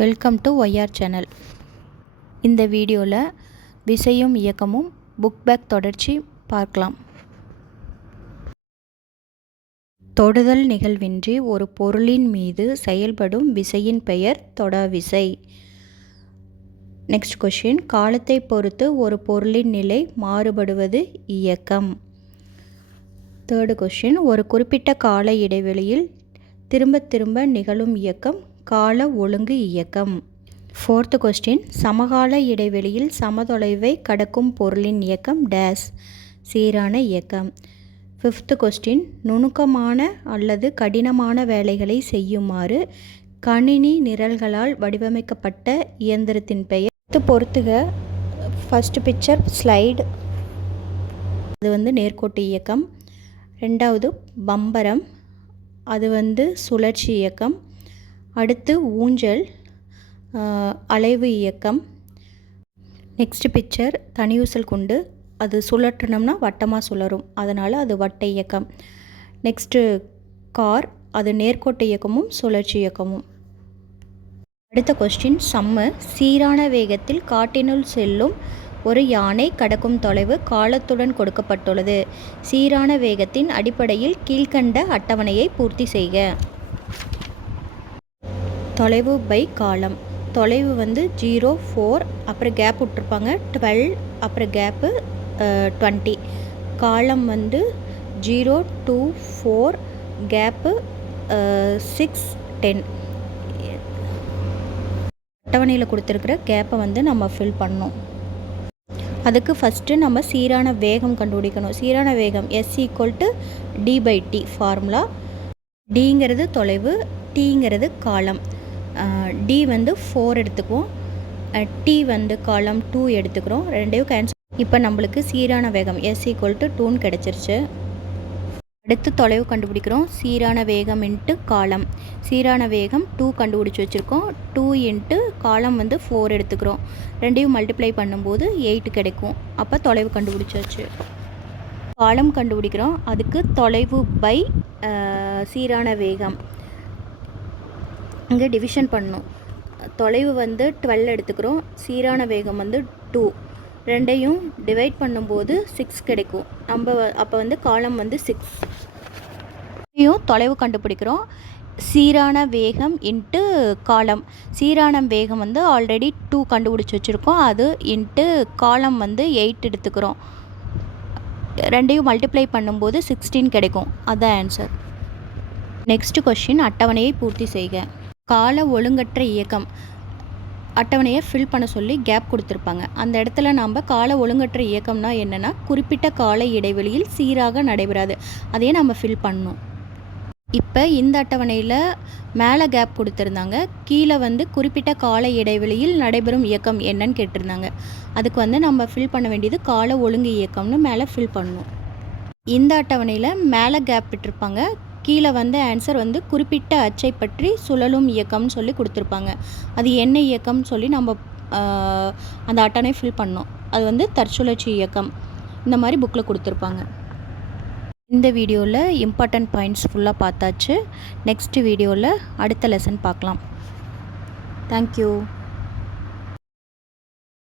Welcome to YR channel. இந்த வீடியோவில் விசையும் இயக்கமும் புக் பேக் தொடர்ச்சி பார்க்கலாம். தொடுதல் நிகழ்வின்றி ஒரு பொருளின் மீது செயல்படும் விசையின் பெயர் தொடாவிசை. நெக்ஸ்ட் கொஷின், காலத்தை பொறுத்து ஒரு பொருளின் நிலை மாறுபடுவது இயக்கம். தேர்டு கொஷின், ஒரு குறிப்பிட்ட கால இடைவெளியில் திரும்ப திரும்ப நிகழும் இயக்கம் கால ஒழுங்கு இயக்கம். ஃபோர்த்து கொஸ்டின், சமகால இடைவெளியில் சமதொலைவை கடக்கும் பொருளின் இயக்கம் டேஸ் சீரான இயக்கம். ஃபிஃப்த்து கொஸ்டின், நுணுக்கமான அல்லது கடினமான வேலைகளை செய்யுமாறு கணினி நிரல்களால் வடிவமைக்கப்பட்ட இயந்திரத்தின் பெயர். பொறுத்துக. ஃபஸ்ட்டு பிக்சர் ஸ்லைடு, அது நேர்கோட்டு இயக்கம். ரெண்டாவது பம்பரம், அது சுழற்சி இயக்கம். அடுத்து ஊஞ்சல், அலைவு இயக்கம். நெக்ஸ்ட் பிக்சர் தனியூசல் குண்டு, அது சுழற்றினோம்னா வட்டமாக சுழரும், அதனால் அது வட்ட இயக்கம். நெக்ஸ்ட்டு கார், அது நேர்கோட்டு இயக்கமும் சுழற்சி இயக்கமும். அடுத்த கொஸ்டின் சம்மு, சீரான வேகத்தில் காட்டினுள் செல்லும் ஒரு யானை கடக்கும் தொலைவு காலத்துடன் கொடுக்கப்பட்டுள்ளது. சீரான வேகத்தின் அடிப்படையில் கீழ்கண்ட அட்டவணையை பூர்த்தி செய்க. தொலைவு பை காலம். தொலைவு 0, 4, அப்புறம் கேப் விட்ருப்பாங்க 12, அப்புறம் கேப்பு 20. காலம் 0, 2, 4, கேப்பு 6, 10. அட்டவணையில் கொடுத்துருக்குற கேப்பை நம்ம ஃபில் பண்ணோம். அதுக்கு ஃபஸ்ட்டு நம்ம சீரான வேகம் கண்டுபிடிக்கணும். சீரான வேகம் S=d/t ஃபார்முலா. டிங்கிறது தொலைவு, டீங்கிறது காலம். டி 4 எடுத்துக்குவோம், டி காலம் 2 எடுத்துக்கிறோம். ரெண்டையும் கேன்சல். இப்போ நம்மளுக்கு சீரான வேகம் S=2 கிடச்சிருச்சு. அடுத்து தொலைவு கண்டுபிடிக்கிறோம். சீரான வேகம் இன்ட்டு காலம். சீரான வேகம் 2 கண்டுபிடிச்சி வச்சுருக்கோம். 2 இன்ட்டு காலம் 4 எடுத்துக்கிறோம். ரெண்டையும் மல்டிப்ளை பண்ணும்போது 8 கிடைக்கும். அப்போ தொலைவு கண்டுபிடிச்சாச்சு. காலம் கண்டுபிடிக்கிறோம். அதுக்கு தொலைவு பை சீரான வேகம் இங்கே டிவிஷன் பண்ணணும். தொலைவு 12 எடுத்துக்கிறோம். சீரான வேகம் 2. ரெண்டையும் டிவைட் பண்ணும்போது 6 கிடைக்கும். நம்ம அப்போ காலம் 6. தொலைவு கண்டுபிடிக்கிறோம். சீரான வேகம் இன்ட்டு காலம். சீரான வேகம் ஆல்ரெடி 2 கண்டுபிடிச்சி வச்சுருக்கோம். அது இன்ட்டு காலம் 8 எடுத்துக்கிறோம். ரெண்டையும் மல்டிப்ளை பண்ணும்போது 16 கிடைக்கும். அதுதான் ஆன்சர். நெக்ஸ்ட் கொஸ்டின், அட்டவணையை பூர்த்தி செய்க. கால ஒழுங்கற்ற இயக்கம் அட்டவணையை ஃபில் பண்ண சொல்லி கேப் கொடுத்துருப்பாங்க. அந்த இடத்துல நாம் கால ஒழுங்கற்ற இயக்கம்னா என்னென்னா, குறிப்பிட்ட கால இடைவெளியில் சீராக நடைபெறாது. அதையே நம்ம ஃபில் பண்ணணும். இப்போ இந்த அட்டவணையில் மேலே கேப் கொடுத்துருந்தாங்க, கீழே குறிப்பிட்ட கால இடைவெளியில் நடைபெறும் இயக்கம் என்னன்னு கேட்டிருந்தாங்க. அதுக்கு நம்ம ஃபில் பண்ண வேண்டியது கால ஒழுங்கு இயக்கம்னு மேலே ஃபில் பண்ணணும். இந்த அட்டவணையில் மேலே கேப் விட்டுருப்பாங்க, கீழே ஆன்சர் குறிப்பிட்ட அச்சை பற்றி சுழலும் இயக்கம்னு சொல்லி கொடுத்துருப்பாங்க. அது என்ன இயக்கம்னு சொல்லி நம்ம அந்த அட்டவணை ஃபில் பண்ணோம். அது தற்சுழற்சி இயக்கம். இந்த மாதிரி புக்கில் கொடுத்துருப்பாங்க. இந்த வீடியோவில் இம்பார்ட்டன்ட் பாயிண்ட்ஸ் ஃபுல்லாக பார்த்தாச்சு. நெக்ஸ்ட் வீடியோவில் அடுத்த லெசன் பார்க்கலாம். தேங்க்யூ.